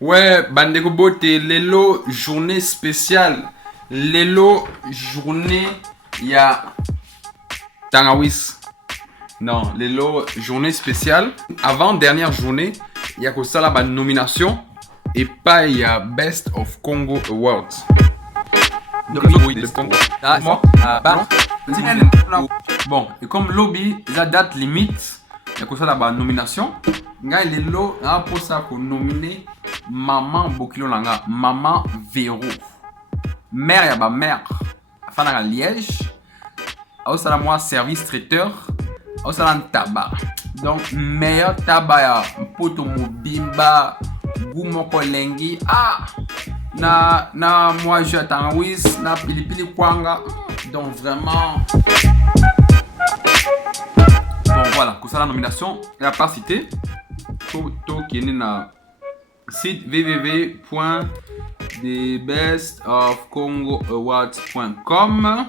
Ouais, Bandeko Bote, Lelo, journée spéciale. Lelo, journée, il y a Tangawis. Non, Lelo, journée spéciale. Avant dernière journée, il y a que ça là, nomination. Et pas, il y a Best of Congo Awards. Bon, et comme lobby, la date limite, il y a que ça là, nomination. Nga Lelo, on a pour ça qu'on nominer Maman Bokilo Langa, Maman Véro. Mère, il y a mère. Enfin, à Liège. Aussi, moi, service traiteur. Aussi, tabac. Donc, meilleur tabac, poto mobimba, goumoko lengi. Ah! Na moi, je Tangawis, na pilipili kwanga. Donc, vraiment. Bon, voilà, pour ça, la nomination, il n'y a pas cité. Tout qui est na site www.thebestofcongoawards.com.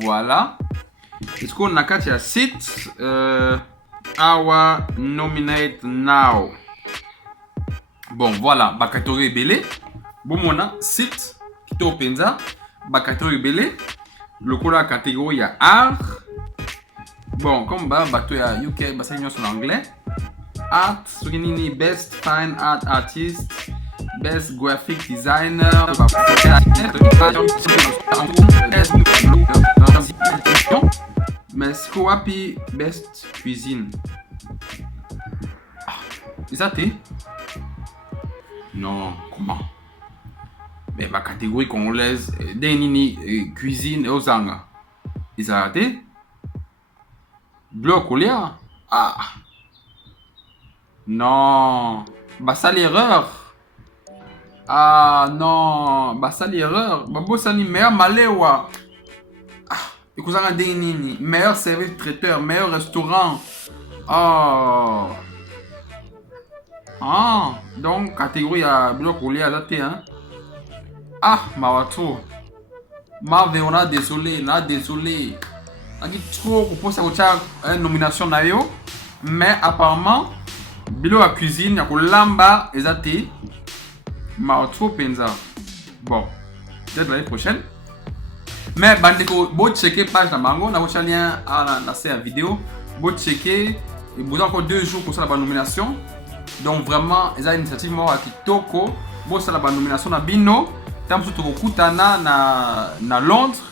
Voilà. Est-ce qu'on a qu'à site our nominate now. Bon, voilà, Bakatori Belé. Bon, mon site qui est au Penza. Bakatori Belé. Le coup la catégorie a art. Bon, comme bateau ya UK, c'est en anglais. Art, Suginini, Best Fine Art Artist, Best Graphic Designer, mais ce qu'on a puis Best Cuisine. C'est ça, t'es? Non, comment? Mais ma catégorie congolaise, Denini, cuisine et Ozanga. Ils ont raté? Bloc ou lien? Ah! Non, bah ça l'erreur. Ah non, bah ça l'erreur. Bah bon ça ni meilleur maléwa. Ah, écoute ça nini, meilleur service traiteur, meilleur restaurant. Oh. Ah, donc catégorie à bloc ou lien adapté hein. Ah, ma watu. Ma verra désolé, là désolé. On dit trop pour ça une nomination na yo, mais apparemment bilo à cuisine ya kolamba ezate ma trop penza. Bon, peut-être l'année prochaine. Mais bandeko bo checker page na bango na votre lien à la série vidéo, bo checker et vous encore 2 jours pour ça la nomination. Donc vraiment eza initiative mo à kitoko, bo ça la nomination na bino, tam surtout kutana na Londres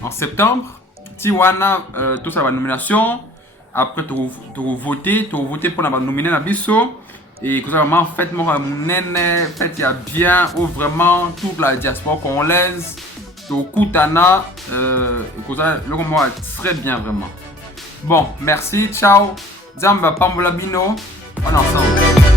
en septembre. Tiwana tout ça la nomination. Après, tu voter pour la nominer la biso. Et que ça vraiment fait moi nene, fait il y a bien ou vraiment toute la diaspora congolaise. Tu kutana, que ça le moi très bien vraiment. Bon, merci, ciao. Zamba Pambola Bino, on est ensemble.